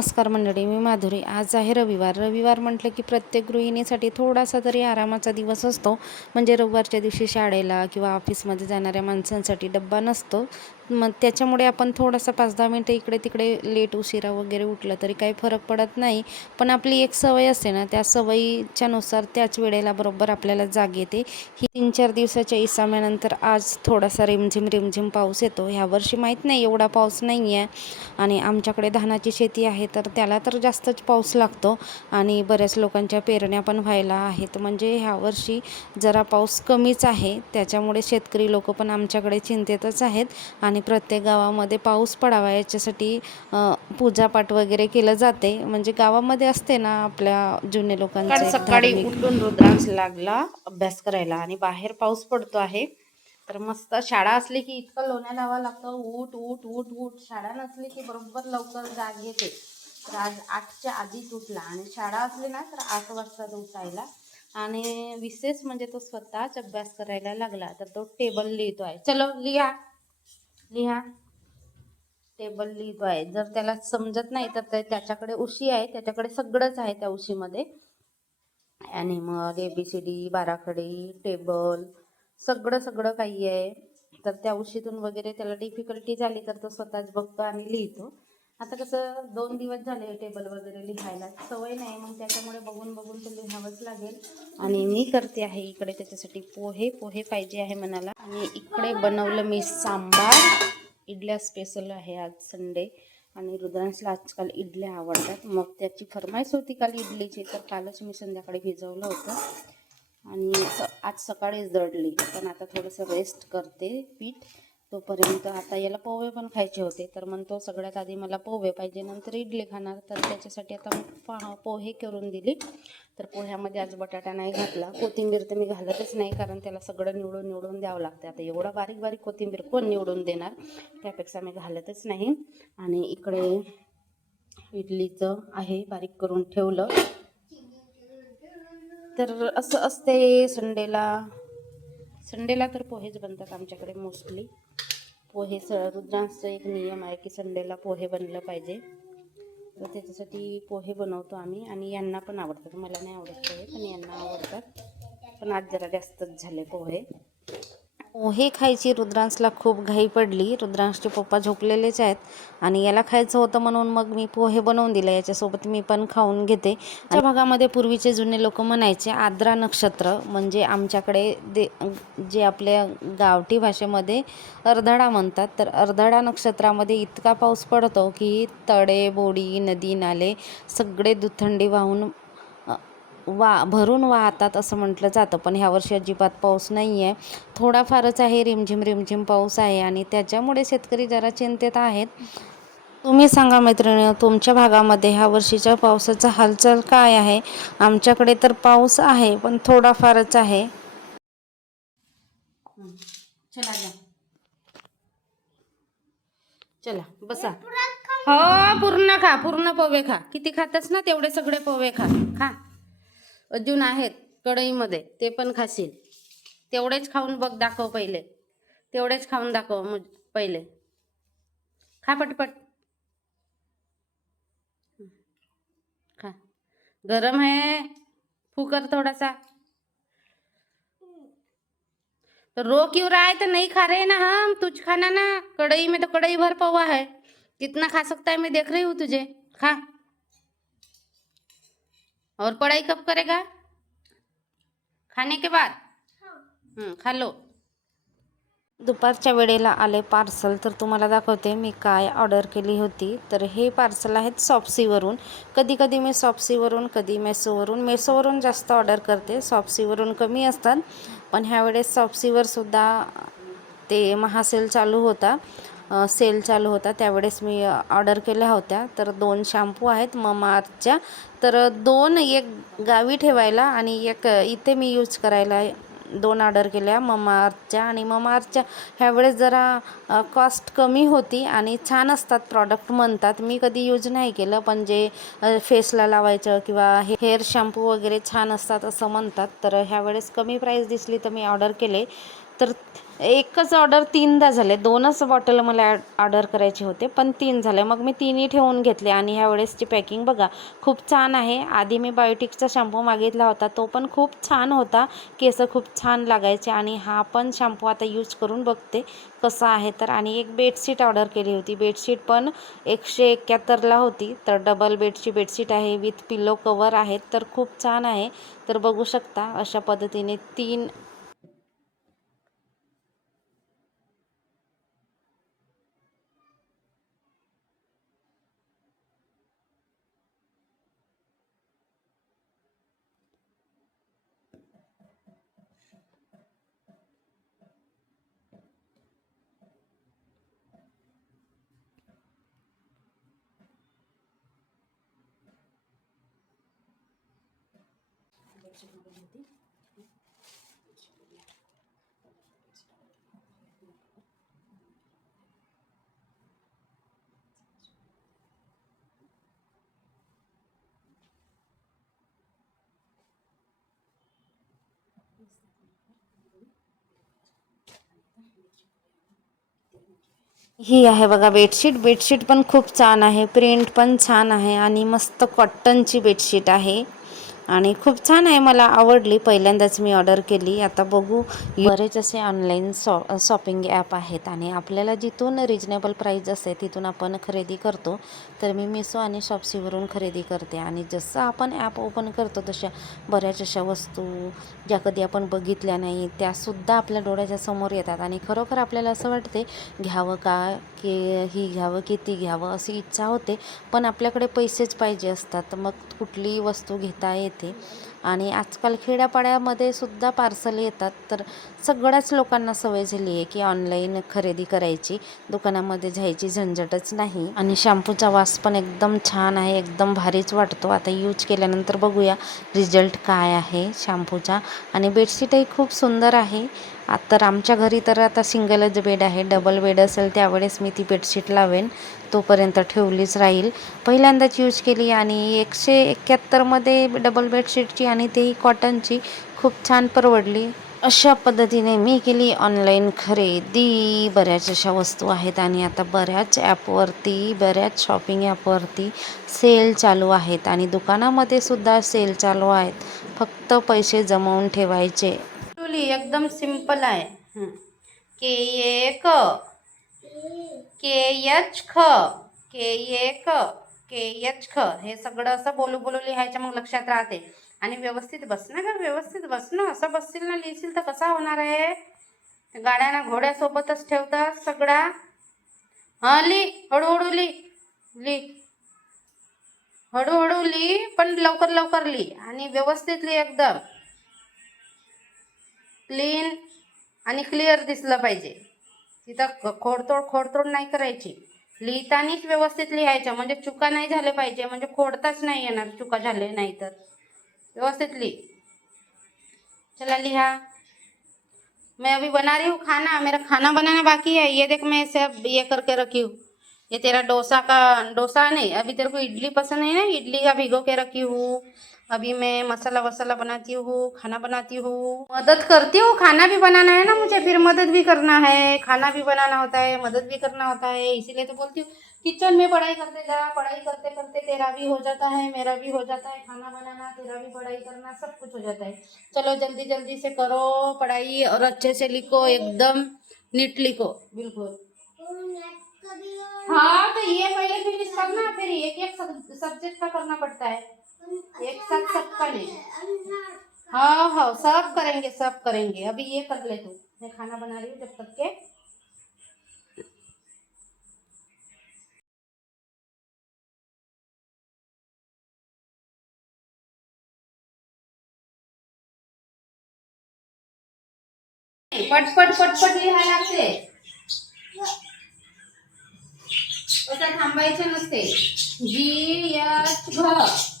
नमस्कार मंडळी मी माधुरी. आज आहे रविवार. रविवार म्हटलं की प्रत्येक गृहिणीसाठी थोडासा तरी आरामाचा दिवस असतो. म्हणजे रविवारच्या दिवशी शाळेला किंवा ऑफिसमध्ये जाणाऱ्या माणसांसाठी डब्बा नसतो. मग त्याच्यामुळे आपण थोडासा पाच दहा मिनटं इकडे तिकडे लेट उशिरा वगैरे उठलं तरी काही फरक पडत नाही. पण आपली एक सवय असते ना त्या सवयीच्यानुसार त्याच वेळेला बरोबर आपल्याला जाग येते. ही तीन चार दिवसाच्या इसाम्यानंतर आज थोडासा रिमझिम रिमझिम पाऊस येतो. ह्या वर्षी माहीत नाही एवढा पाऊस नाही आहे आणि आमच्याकडे धानाची शेती आहे तर त्याला तर जास्तच पाऊस लागतो. आणि बऱ्याच लोकांच्या पेरण्या पण व्हायला आहेत. म्हणजे ह्या वर्षी जरा पाऊस कमीच आहे. त्याच्यामुळे शेतकरी लोक पण आमच्याकडे चिंतेतच आहेत. आणि प्रत्येक गावामध्ये पाऊस पडावा याच्यासाठी पूजापाठ वगैरे केलं जाते. म्हणजे गावामध्ये असते ना आपल्या जुने लोकांचे काल सकाळी उठून रुद्रांश लागला अभ्यास करायला आणि बाहेर पाऊस पडतो आहे. तर मस्त शाळा असली की इतकं लोण्या लावा लागतं. उठ उठ उठ उठ. शाळा नसली की बरोबर लवकर जाग येते. तर आज आठच्या आधीच उठला आणि शाळा असली ना तर आठ वाजता उठायला. आणि विशेष म्हणजे तो स्वतःच अभ्यास करायला लागला. तर तो टेबल लिहितो आहे चलो लिहा. लिहा. टेबल लिहितो आहे. जर त्याला समजत नाही तर ते त्याच्याकडे उशी आहे. त्याच्याकडे सगळंच आहे त्या उशीमध्ये. Animal A B C D बाराखडी टेबल सगळं सगळं काही आहे. तर त्या उशीतून वगैरे त्याला डिफिकल्टी झाली तर तो स्वतःच बघतो आणि लिहितो. आता कसं दोन दिवस झाले टेबल वगैरे लिहायला. सवय नाही मग त्याच्यामुळे बघून बघून ते लिहावंच लागेल. आणि मी करते आहे इकडे त्याच्यासाठी पोहे पोहे पाहिजे आहे मनाला. आणि इकडे बनवलं मी सांबार. इडल्या स्पेशल आहे आज संडे आणि रुद्रांशला आजकाल इडल्या आवडतात. मग त्याची फरमाईश होती काल इडलीची तर कालच मी संध्याकाळी भिजवलं होतं. आणि स आज सकाळीच दळली. पण आता थोडंसं रेस्ट करते पीठ. तोपर्यंत आता याला पोहे पण खायचे होते. तर म्हणतो सगळ्यात आधी मला पोहे पाहिजे नंतर इडली खाणार. तर त्याच्यासाठी आता मी पोहे करून दिली. तर पोह्यामध्ये आज बटाटा नाही घातला. कोथिंबीर तर मी घालतच नाही कारण त्याला सगळं निवडून निवडून द्यावं लागतं. आता एवढा बारीक बारीक कोथिंबीर कोण निवडून देणार? त्यापेक्षा मी घालतच नाही. आणि इकडे इडलीचं आहे बारीक करून ठेवलं. तर असं असते संडेला. संडेला तर पोहेच बनतात आमच्याकडे मोस्टली. पोहे स रुद्रांचं एक नियम आहे की संडेला पोहे बनलं पाहिजे. तर त्याच्यासाठी पोहे बनवतो आम्ही आणि यांना पण आवडतात. मला नाही आवडत पोहे पण यांना आवडतात. पण आज जरा जास्तच झाले पोहे. पोहे खायची रुद्रांशला खूप घाई पडली. रुद्रांशचे पप्पा झोपलेलेच आहेत आणि याला खायचं होतं म्हणून मग मी पोहे बनवून दिले. याच्यासोबत मी पण खाऊन घेते. त्या भागामध्ये पूर्वीचे जुने लोक म्हणायचे आद्रा नक्षत्र म्हणजे आमच्याकडे दे जे आपल्या गावठी भाषेमध्ये अर्धडा म्हणतात. तर अर्धडा नक्षत्रामध्ये इतका पाऊस पडतो की तडे बोडी नदी नाले सगळे दुथंडी वाहून वा भरून वाहतात असं म्हटलं जातं. पण ह्या वर्षी अजिबात पाऊस नाही आहे थोडाफारच आहे रिमझिम रिमझिम पाऊस आहे आणि त्याच्यामुळे शेतकरी जरा चिंतेत आहेत. तुम्ही सांगा मैत्रिणी तुमच्या भागामध्ये ह्या वर्षीच्या पावसाचा हालचाल काय आहे? आमच्याकडे तर पाऊस आहे पण थोडाफारच आहे. चला चला बसा. हो पूर्ण खा पूर्ण पोहे खा. किती खातच ना तेवढे सगळे पोहे खा. खा. अजून आहेत कढईमध्ये ते पण खाशील. तेवढेच खाऊन बघ दाखव पहिले. तेवढेच खाऊन दाखव मुझ पहिले. खा पटपट. खा. गरम है फुकर थोडासा. थोड़ा तो रो क्यों रहा है तो नहीं खा रहे ना हम तुझ खाना ना कढ़ाई में तो कढ़ाई भर पवा है कितना खा सकता है मैं देख रही हूँ तुझे. खा. और पढ़ाई कब करेगा? खाने के बाद? हम्म खा लो। दुपारच्या वेळेला आले पार्सल तर तुम्हाला दाखवते मी काय ऑर्डर केली होती. तर हे पार्सल आहेत सॉप्सीवरून. कधी कधी मी सॉप्सीवरून कधी मेसोवरून. मेसोवरून जास्त ऑर्डर करते सॉप्सीवरून कमी असतात. पण ह्यावेळेस सॉप्सीवर सुद्धा ते महासेल चालू होता. सेल चालू होता. त्यावेळेस मी ऑर्डर केल्या होत्या. तर दोन शॅम्पू आहेत ममाअर्थच्या. तर दोन एक गावी ठेवायला आणि एक इथे मी यूज करायला दोन ऑर्डर केल्या ममाअर्थच्या आणि ममाअर्थच्या. ह्यावेळेस जरा कॉस्ट कमी होती आणि छान असतात प्रॉडक्ट म्हणतात. मी कधी यूज नाही केलं पण जे फेसला लावायचं किंवा हे हेअर शॅम्पू वगैरे छान असतात असं म्हणतात. तर ह्यावेळेस कमी प्राईस दिसली तर मी ऑर्डर केले. तर एकच ऑर्डर तीनदा झाले. दोनच बॉटल मला ऑर्डर करायचे होते पण तीन झाले. मग मी तिन्ही ठेवून घेतले आणि ह्या वेळेसची पॅकिंग बघा खूप छान आहे. आधी मी बायोटिकचा शॅम्पू मागितला होता तो पण खूप छान होता. केस खूप छान लागायचे आणि हा पण शॅम्पू आता यूज करून बघते कसा आहे तर. आणि एक बेडशीट ऑर्डर केली होती. बेडशीट पण एकशे एक्क्याहत्तरला होती. तर डबल बेडची बेडशीट आहे विथ पिलो कवर आहेत तर खूप छान आहे. तर बघू शकता अशा पद्धतीने तीन ही आहे बघा बेडशीट. बेडशीट पण खूप छान आहे. प्रिंट पण छान आहे आणि मस्त कॉटनची बेडशीट आहे. आणि खूप छान आहे मला आवडली. पहिल्यांदाच मी ऑर्डर केली. आता बघू. बरेच असे ऑनलाईन शॉ शॉपिंग ॲप आहेत आणि आपल्याला जिथून रिजनेबल प्राईज असते तिथून आपण खरेदी करतो. तर मी मिसो आणि शॉप्सीवरून खरेदी करते. आणि जसं आपण ॲप ओपन करतो तशा बऱ्याच अशा वस्तू ज्या कधी आपण बघितल्या नाही त्यासुद्धा आपल्या डोळ्याच्या समोर येतात. आणि खरोखर आपल्याला असं वाटते घ्यावं का की ही घ्यावं की ती घ्यावं अशी इच्छा होते. पण आपल्याकडे पैसेच पाहिजे असतात. मग कुठलीही वस्तू घेता येते आणि आजकाल खेड्यापाड्यामध्ये सुद्धा पार्सल येतात. तर सगळ्याच लोकांना सवय झाली आहे की ऑनलाईन खरेदी करायची. दुकानामध्ये जायची झंझटच नाही. आणि शॅम्पूचा वास पण एकदम छान आहे. एकदम भारीच वाटतो. आता यूज केल्यानंतर बघूया रिझल्ट काय आहे शॅम्पूचा आणि बेडशीटही खूप सुंदर आहे. तर आमच्या घरी तर आता सिंगलच बेड आहे. डबल बेड असेल त्यावेळेस मी ती बेडशीट लावेन. तोपर्यंत ठेवलीच राहील. पहिल्यांदाच यूज केली आणि एकशे एक्क्याहत्तरमध्ये डबल बेडशीटची आणि तेही कॉटनची खूप छान परवडली. अशा पद्धतीने मी केली ऑनलाईन खरेदी. बऱ्याच अशा वस्तू आहेत आणि आता बऱ्याच ॲपवरती बऱ्याच शॉपिंग ॲपवरती सेल चालू आहेत आणि दुकानामध्ये सुद्धा सेल चालू आहेत. फक्त पैसे जमवून ठेवायचे. टुली एकदम सिंपल आहे. हं. के ये क के एच ख के ये क के एच ख. हे सगळं असं बोलू बोलू लिहायचं मग लक्षात राहते. आणि व्यवस्थित बस ना का व्यवस्थित बस ना. असं बसतील ना लिहिशील तर कसा होणार आहे? गाड्यांना घोड्यासोबतच ठेवतात सगळा. हां लिही हळूहळू लिही लिही हळूहळू लिही पण लवकर लवकर लिही आणि व्यवस्थित लिही एकदम. क्लीन आणि क्लिअर दिसलं पाहिजे. तिथं खोडतोड खोडतोड नाही करायची. लिहितानीच व्यवस्थित लिहायचं. म्हणजे चुका नाही झाल्या पाहिजे. म्हणजे खोडताच नाही येणार. चुका झाले नाही तर. व्यवस्थित लिह. चला लिहा. मैं अभी बना रही हूँ खाना. मेरा खाना बनाना बाकी है. ये देख मैं सब ये करके रखी हूँ. ये तेरा डोसा का डोसा नहीं अभी तेरे को इडली पसंद है ना? इडली का भिगो के रखी हूँ. अभी मैं मसाला वसाला बनाती हूँ, खाना बनाती हूँ। मदद करती हूँ, खाना भी बनाना है ना मुझे, फिर मदद भी करना है, खाना भी बनाना होता है, मदद भी करना होता है, इसीलिए तो बोलती हूँ, किचन में पढ़ाई करते जा, पढ़ाई करते करते तेरा भी हो जाता है, मेरा भी हो जाता है, खाना बनाना, तेरा भी पढ़ाई करना, सब कुछ हो जाता है। चलो जल्दी जल्दी से करो पढ़ाई और अच्छे से लिखो, एकदम नीट लिखो। बिल्कुल। हाँ तो ये पहले फिनिश करना, फिर एक एक सब्जेक्ट का करना पड़ता है। एक साथ सबका नहीं हाँ हाँ सब करेंगे सब करेंगे। अभी ये कर ले तू। मैं खाना बना रही हूँ जब तक के। पटपट पटपट लिहायला लागते असं थांबायचं नसते। जी एच घ।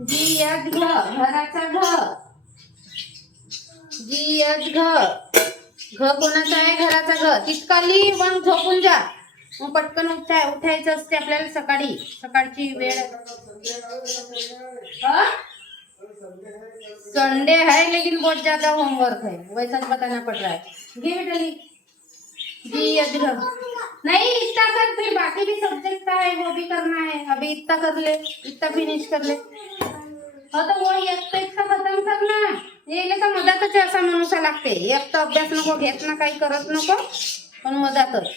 जी एच घ घराचा घ जी एच घ घ कोणाचा आहे घराचा घ तितकाली मग झोपून जा मग पटकन उठाय उठायचं असते आपल्याला सकाळी सकाळची वेळ हा? संडे है लेकिन बहुत ज्यादा होमवर्क है वैसा बताना पड़ रहा है ये नहीं, इतना कर, फिर बाकी भी सब्जेक्ट का है, वो भी करना है। अभी इतना कर ले, इतना फिनिश कर ले। हो तर वो एक तर एकटा खतम कर ना येले का मधातच असा मनुष्य लागते एक तर अभ्यास नको घेत ना काही करत नको पण मधातच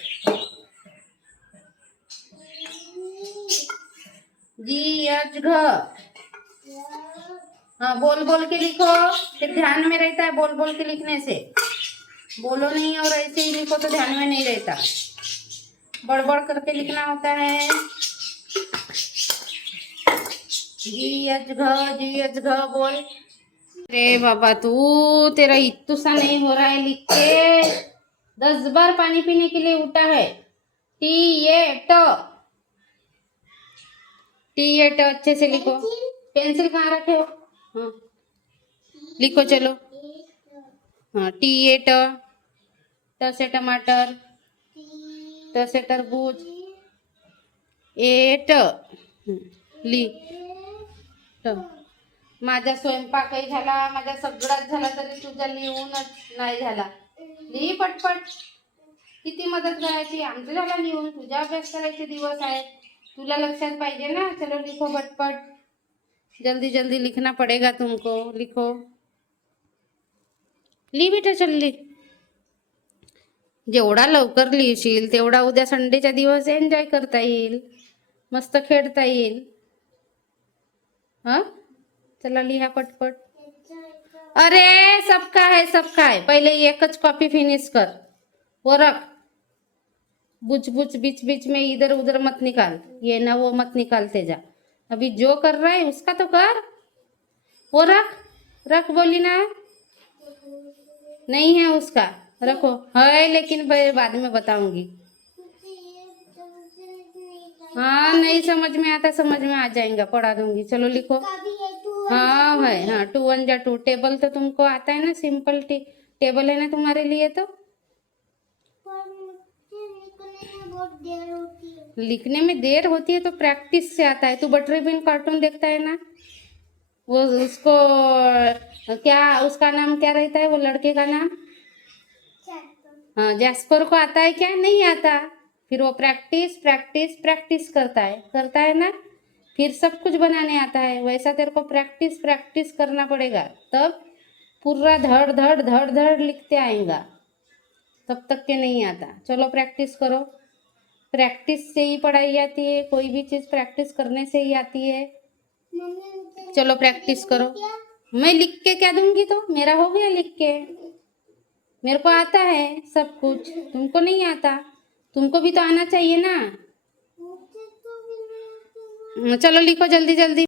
जी एच घ हाँ बोल बोल के लिखो। फिर ध्यान में रहता है बोल बोल के लिखने से। बोलो नहीं और ऐसे ही लिखो तो ध्यान में नहीं रहता। बड़बड़ करके लिखना होता है। जी जी बोल। अरे बाबा, तू, तेरा इत्तू सा नहीं हो रहा है लिख के। दस बार पानी पीने के लिए उठा है। टी ए ट। टी ए ट, अच्छे से लिखो। पेंसिल कहाँ रखे हो? हाँ। लिखो, चलो। हाँ टी ए ट। तसे टमाटर तसे टरबूज तरबूज ली. ट माझा स्वयंपाकही झाला माझा सगळाच झाला तरी तुझा लिहूनच नाही झाला. लिही पटपट. किती मदत करायची? आमचं झाला लिहून. तुझा अभ्यास करायचे दिवस आहे तुला लक्षात पाहिजे ना? चलो लिखो पटपट. जल्दी जल्दी लिखना पड़ेगा तुमको. लिखो. ली बेटा चल ली. जेवढा लवकर लिहिशील तेवढा उद्या संडेचा दिवस एन्जॉय करता येईल. मस्त खेळता येईल. हा? चला लिहा पटपट. अरे सबका है सबका है. पहिले एकच कॉपी फिनिश कर. वो रख बुच बुच बीच बीच में इधर उधर मत निकाल. ये ना वो मत निकालते जा. अभी जो कर रहा है उसका तो कर. वो रख. रख बोली ना. नहीं है उसका. रखो। है लेकिन बाद में बताऊँगी। हाँ नहीं समझ में आता, समझ में आ जाएगा, पढ़ा दूँगी। चलो लिखो। हाँ भाई हाँ टू वन जा टू टेबल तो तुमको आता है ना, सिंपल टी, टेबल है ना तुम्हारे लिए तो? लिखने में देर होती है तो प्रैक्टिस से आता है। तू बटरी बिन कार्टून देखता है ना? वो उसको, क्या, उसका नाम क्या रहता है? वो लड़के का नाम? जैस्पर को आता है क्या? नहीं आता। फिर वो प्रैक्टिस प्रैक्टिस प्रैक्टिस करता है। करता है ना? फिर सब कुछ बनाने आता है। वैसा तेरे को प्रैक्टिस प्रैक्टिस करना पड़ेगा। तब पूरा धड़ धड़ धड़ धड़ लिखते आएगा। तब तक के नहीं आता। चलो प्रैक्टिस करो। प्रैक्टिस से ही पढ़ाई आती है। कोई भी चीज़ प्रैक्टिस करने से ही आती है। चलो प्रैक्टिस करो। मैं लिख के क्या दूँगी तो? मेरा हो गया लिख के। मेरे को आता है सब कुछ। तुमको नहीं आता? तुमको भी तो आना चाहिए ना। चलो लिखो जल्दी जल्दी।